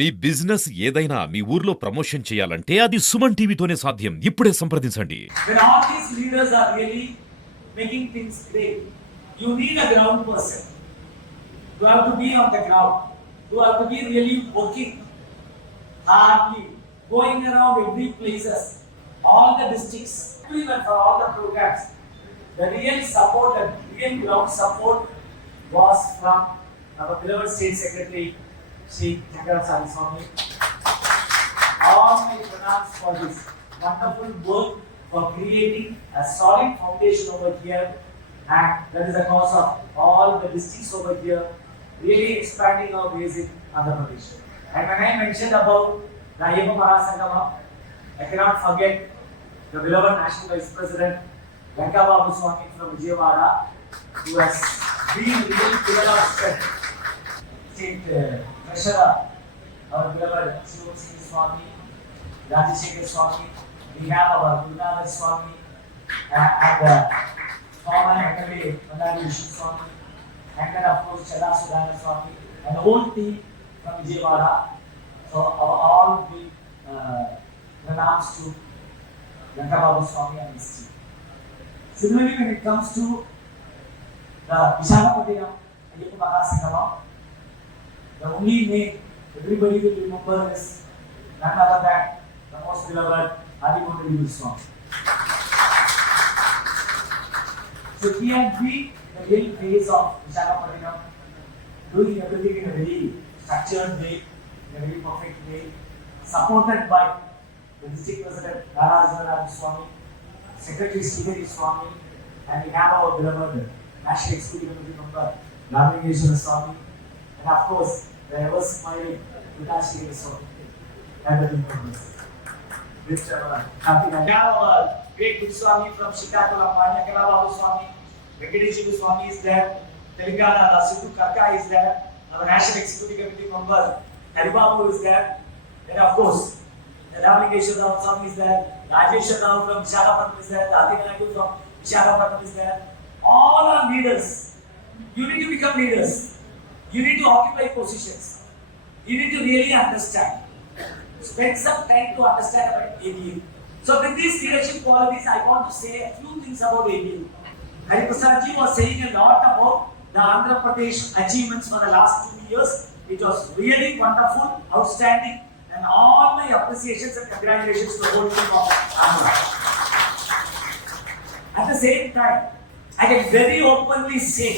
మీ బిజినెస్ ఏదైనా మీ ఊర్లో ప్రమోషన్ చేయాలంటే అది సుమన్ టీవీతోనే సాధ్యం. ఇప్పుడే సంప్రదించండి. When all these leaders are really making things great, you need a ground person. You have to be on the ground. You have to be really working hardly, going around every places, all the districts, even for all the programs. The real support, the real ground support was from our beloved State Secretary, Shri Shankara Swami. All my pranams for this wonderful work for creating a solid foundation over here, and that is the cause of all the districts over here really expanding our base in Andhra Pradesh. And when I mentioned about the Ayyappa Mahasangama, I cannot forget the beloved National Vice President Lanka Babu Swami from Vijayawada, who has been really pillar of strength. State Treasurer, our beloved Shivam Singh Swami, Rajashekar Swami, we have our Gurunath Swami, and former MLA Mandali Vishnu Swami, and then of course Challa Sudhana Swami, and the whole team from Vijayawada. So all the pranams to Lanka Babu Swami and his team. Similarly, when it comes to the Visakhapatnam Ayyappa Mahasangama, the only name everybody will remember is none other than the most beloved Adigonda Swami. So he had been the real face of Visakhapatnam, doing everything in a very structured way, in a very perfect way, supported by the district president Narayana Swami, Secretary Sridhari Swami, and we have our beloved National Executive Committee member Rameshwara Swami, and of course the ever smiling Vitashri Swami and the members. This happy we have our great good Swami from Shikakulam, Manyakala Babu Swami, Venkateswara Swami is there, Telangana Sidhu Karka is there, our National Executive Committee member Haribabu is there, then of course the Rameshwara Swami is there, Rajesh Rao from Visakhapatnam is there, Adi Naidu from Visakhapatnam is there. All are leaders. You need to become leaders. You need to occupy positions. You need to really understand. Spend some time to understand about ABU. So with these leadership qualities, I want to say a few things about ABU. Hariprasad ji was saying a lot about the Andhra Pradesh achievements for the last 2 years. It was really wonderful, outstanding, and all my appreciations and congratulations to the whole team of Andhra. At the same time, I can very openly say,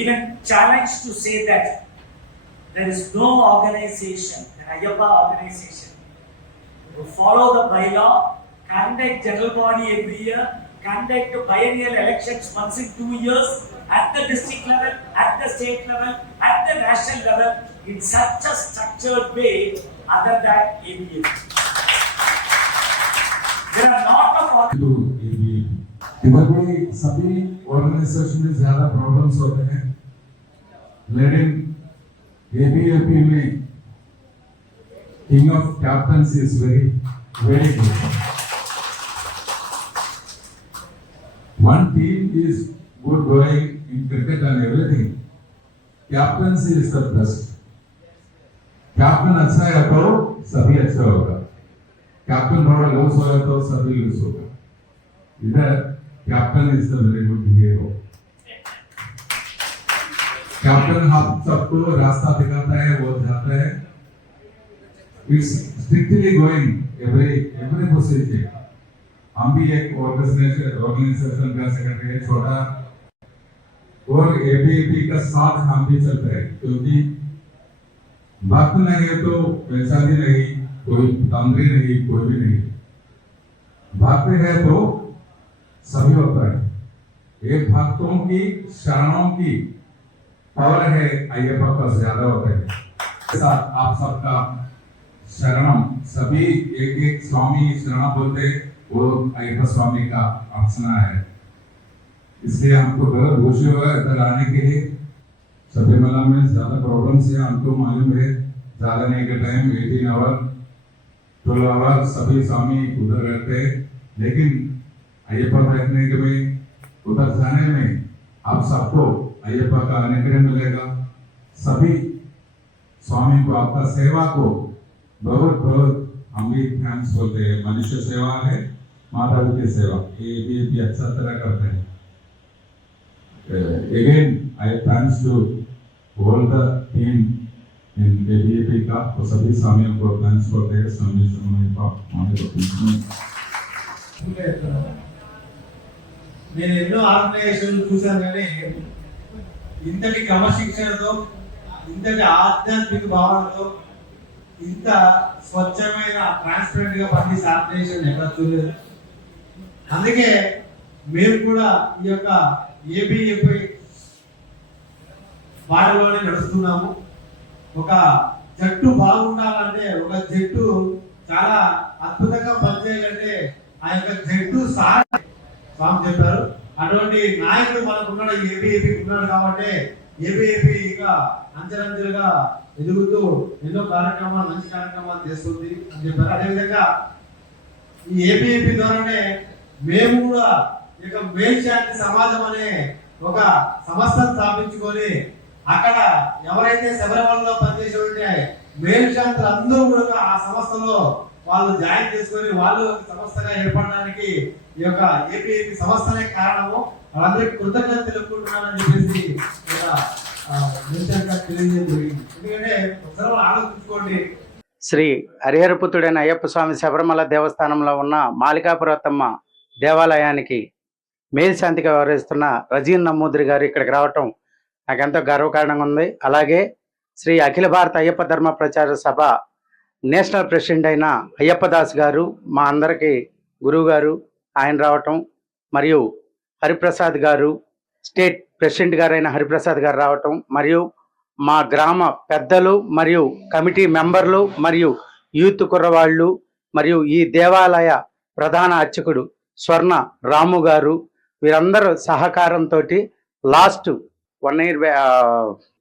even challenge to say that there is no organization, an Ayyappa organization, to follow the bylaw, conduct general body every year, conduct biennial elections once in 2 years, at the district level, at the state level, at the national level, in such a structured way, other than ABU. There are lot of इधर भी सभी ऑर्गेनाइजेशन में ज्यादा प्रॉब्लम्स होते हैं, लेकिन ABAP में king of captaincy is very very good. One team is good going in cricket and everything. Captaincy is the best. Captain अच्छा है तो सभी अच्छा होगा. कैप्टन थोड़ा लूज होगा तो सभी लूज होगा. इधर captain is the very good hero. Captain आप सबको रास्ता दिखाता है, वो जाता है. It's strictly going every position. हम भी एक ऑर्गेनाइजेशन का सेक्रेटरी है छोटा, और एबीपी का साथ हम भी चलते हैं, क्योंकि भक्त नहीं है तो वैशाली नहीं, कोई तंत्री नहीं, कोई भी नहीं. भक्त है तो सभी होता है. ये भक्तों की शरणों की पावर है, अय्यप्पा का ज्यादा होता है. साथ आप सबका शरणम, सभी एक एक स्वामी शरण बोलते, वो अय्यप्पा स्वामी का अर्चना है. इसलिए हमको बहुत खुशी हुआ इधर आने के लिए. सबरीमला में ज्यादा प्रॉब्लम्स है, हमको मालूम है. ज्यादा नहीं का टाइम 18 आवर 12 आवर सभी स्वामी उधर रहते हैं, लेकिन अय्यप्पा देखने के में उधर जाने में आप सबको अय्यप्पा का अनुग्रह मिलेगा. सभी स्वामी को आपका सेवा को बहुत बहुत हम भी थैंक्स बोलते हैं। मनुष्य सेवा है, माता की सेवा, ये भी अच्छा तरह करते हैं। Again, I thanks to all the team in ABAP का और सभी स्वामियों को थैंक्स करते हैं। स्वामी का हमारे నేను ఎన్నో ఆర్గనైజేషన్లు చూశాను కానీ ఇంతటి క్రమశిక్షణతో, ఇంతటి ఆధ్యాత్మిక భావనతో, ఇంత స్వచ్ఛమైన ట్రాన్స్పరెంట్ గా పనిచేసే ఆర్గనైజేషన్ ఎక్కడ చూడలేదు. అందుకే మేము కూడా ఈ యొక్క ఏబిఎఫ్ఐ బాటలోనే నడుస్తున్నాము. ఒక జట్టు బాగుండాలంటే, ఒక జట్టు చాలా అద్భుతంగా పనిచేయాలంటే ఆ యొక్క జట్టు స్వామి చెప్పారు. అటువంటి నాయకుడు మనకు ఉన్నాడు, ఏబిఏపి ఉన్నాడు. కాబట్టి ఏబిఏపి ఇంకా అంచెలంచెలుగా ఎదుగుతూ ఎన్నో కార్యక్రమాలు, మంచి కార్యక్రమాలు చేస్తుంది అని చెప్పారు. అదేవిధంగా ఈ ఏబిఏపి ద్వారానే మేము కూడా ఇక మేల్శాంతి సమాజం అనే ఒక సంస్థను స్థాపించుకొని అక్కడ ఎవరైతే శబరిమలలో పనిచేసేటువంటి మేల్శాంతులు అందరూ కూడా ఆ సంస్థలో వాళ్ళు జాయిన్ చేసుకొని వాళ్ళు సంస్థగా ఏర్పడడానికి ఈ యొక్క ఏపీఏపీ సంస్థనే కారణము. వాళ్ళందరికీ కృతజ్ఞత తెలుపుకుంటున్నానని చెప్పేసి తెలియజేయడం జరిగింది. ఎందుకంటే ఒకసారి ఆలోచించుకోండి, శ్రీ హరిహరపుత్రుడైన అయ్యప్ప స్వామి శబరిమల దేవస్థానంలో ఉన్న మాలికాపురతమ్మ దేవాలయానికి మేల్శాంతిగా వ్యవహరిస్తున్న రజీన్ నమూద్రి గారు ఇక్కడికి రావటం నాకు ఎంతో గర్వకారణంగా ఉంది. అలాగే శ్రీ అఖిల భారత అయ్యప్ప ధర్మ ప్రచార సభ నేషనల్ ప్రెసిడెంట్ అయిన అయ్యప్ప దాస్ గారు, మా అందరికీ గురువు గారు, ఆయన రావటం, మరియు హరిప్రసాద్ గారు, స్టేట్ ప్రెసిడెంట్ గారైన హరిప్రసాద్ గారు రావటం, మరియు మా గ్రామ పెద్దలు మరియు కమిటీ మెంబర్లు మరియు యూత్ కుర్రవాళ్ళు మరియు ఈ దేవాలయ ప్రధాన అర్చకుడు స్వర్ణ రాము గారు, వీరందరూ సహకారంతో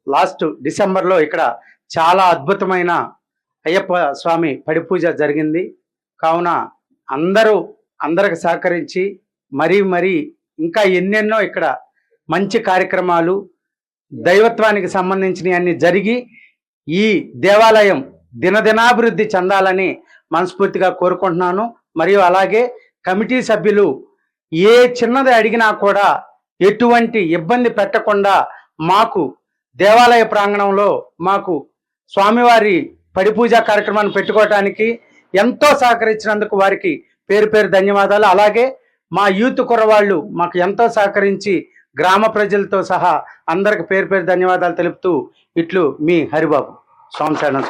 లాస్ట్ డిసెంబర్లో ఇక్కడ చాలా అద్భుతమైన అయ్యప్ప స్వామి పడి పూజ జరిగింది. కావున అందరికి సహకరించి మరీ ఇంకా ఎన్నెన్నో ఇక్కడ మంచి కార్యక్రమాలు దైవత్వానికి సంబంధించినవి అన్ని జరిగి ఈ దేవాలయం దినదినాభివృద్ధి చెందాలని మనస్ఫూర్తిగా కోరుకుంటున్నాను. మరియు అలాగే కమిటీ సభ్యులు ఏ చిన్నది అడిగినా కూడా ఎటువంటి ఇబ్బంది పెట్టకుండా మాకు దేవాలయ ప్రాంగణంలో మాకు స్వామివారి పడి పూజా కార్యక్రమాన్ని పెట్టుకోవడానికి ఎంతో సహకరించినందుకు వారికి పేరు పేరు ధన్యవాదాలు. అలాగే మా యూత్ కుర్రవాళ్ళు మాకు ఎంతో సహకరించి గ్రామ ప్రజలతో సహా అందరికి పేరు పేరు ధన్యవాదాలు తెలుపుతూ ఇట్లు మీ హరిబాబు. స్వామి శరణం.